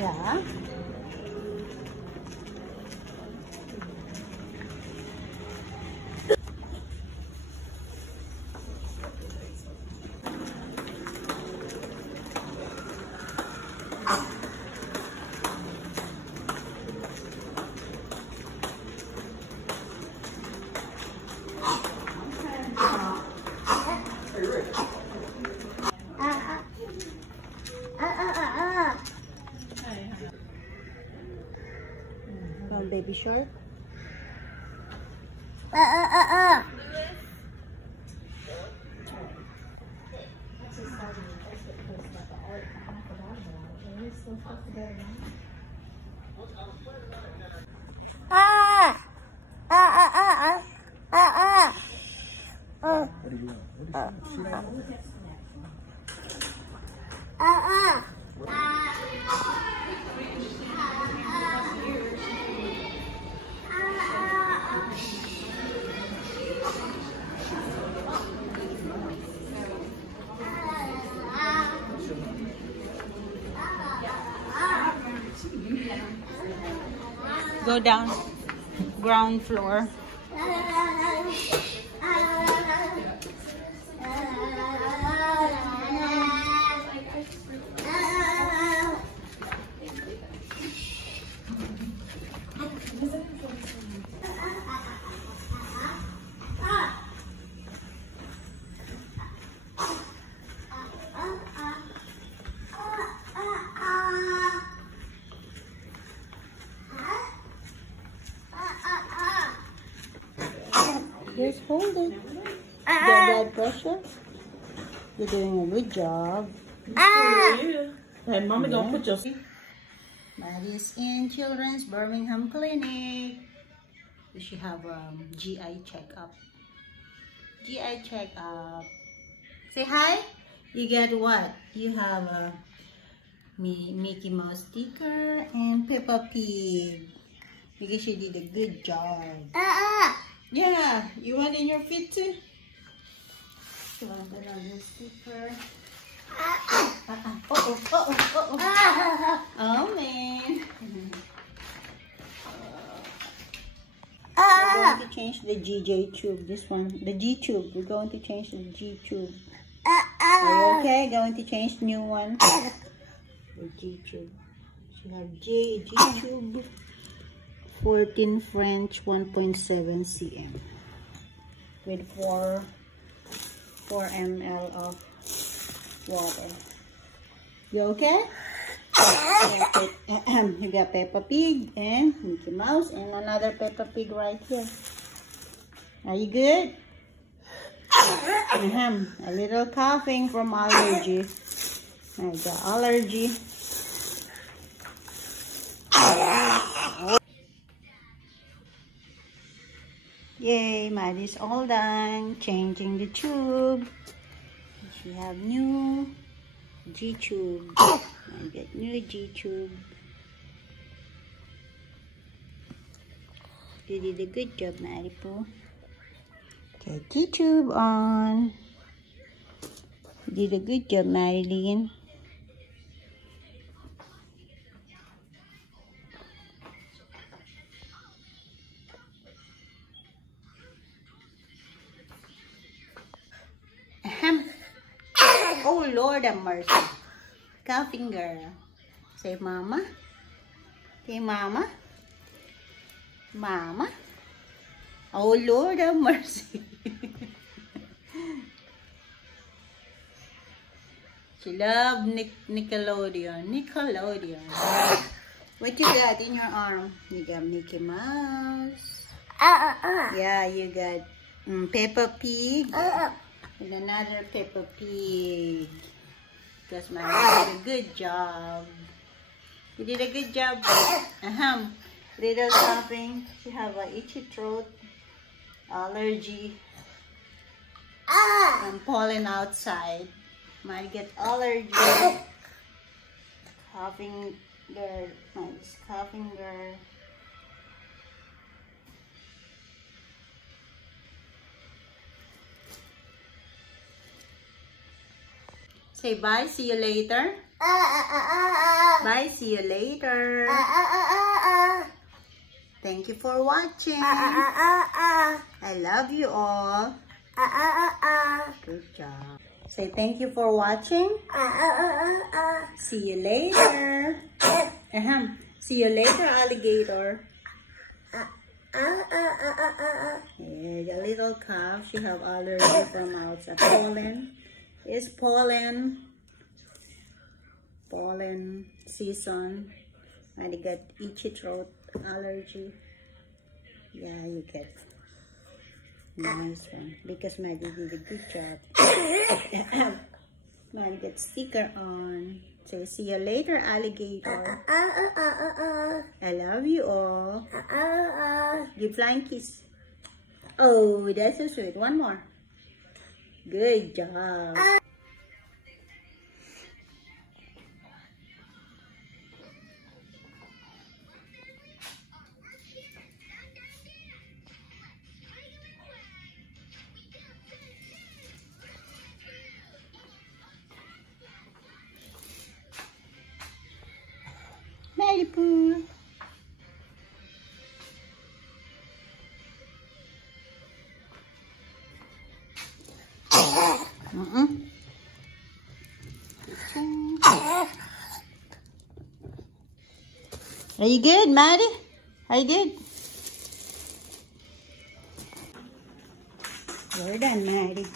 Yeah. Baby shark. Go down, ground floor. Just hold it. Get blood pressure. You're doing a good job. Hey, Mommy, don't put your... Maddie's in Children's Birmingham Clinic. She have GI checkup. GI checkup. Say hi. You get what? You have a Mickey Mouse sticker and Peppa Pig. Because she did a good job. Yeah, you want in your feet too? You want another sticker? Oh man. We're going to change the GJ tube. This one, the G tube. We're going to change the G tube. Are you okay? Going to change the new one. The G tube. You have G tube. 14 French 1.7 cm with 4 ml of water. You okay? You got Peppa Pig and Mickey Mouse and another Peppa Pig right here. Are you good? A little coughing from allergy. I got allergy. Yay, Maddie's all done changing the tube. She have new G tube. I get new G tube. You did a good job, Maddie Pooh. Okay, G tube on. You did a good job, Marilyn. Oh Lord have mercy. Coughing girl. Say mama. Say mama. Mama. Oh Lord have mercy. She loved Nickelodeon. Nickelodeon. What you got in your arm? You got Mickey Mouse. Yeah, you got Peppa Pig. And another Peppa Pig. Because Maddie did a good job. You did a good job. Little something. She have an itchy throat, allergy, and pollen outside. Might get allergy. Coughing girl. Mine's coughing girl. Say bye, see you later. Bye, see you later. Thank you for watching. I love you all. Good job. Say thank you for watching. See you later. See you later, alligator. Yeah, the little calf, she have allergy from outside. Pollen. It's pollen season, and you get itchy throat, allergy. Yeah, you get nice one because Maddie did a good job. Maddie get sticker on. So see you later, alligator. I love you all. Give flying kiss. Oh, that's so sweet. One more. Good job. Mary Poo. Are you good, Maddie? Are you good? We're done, Maddie.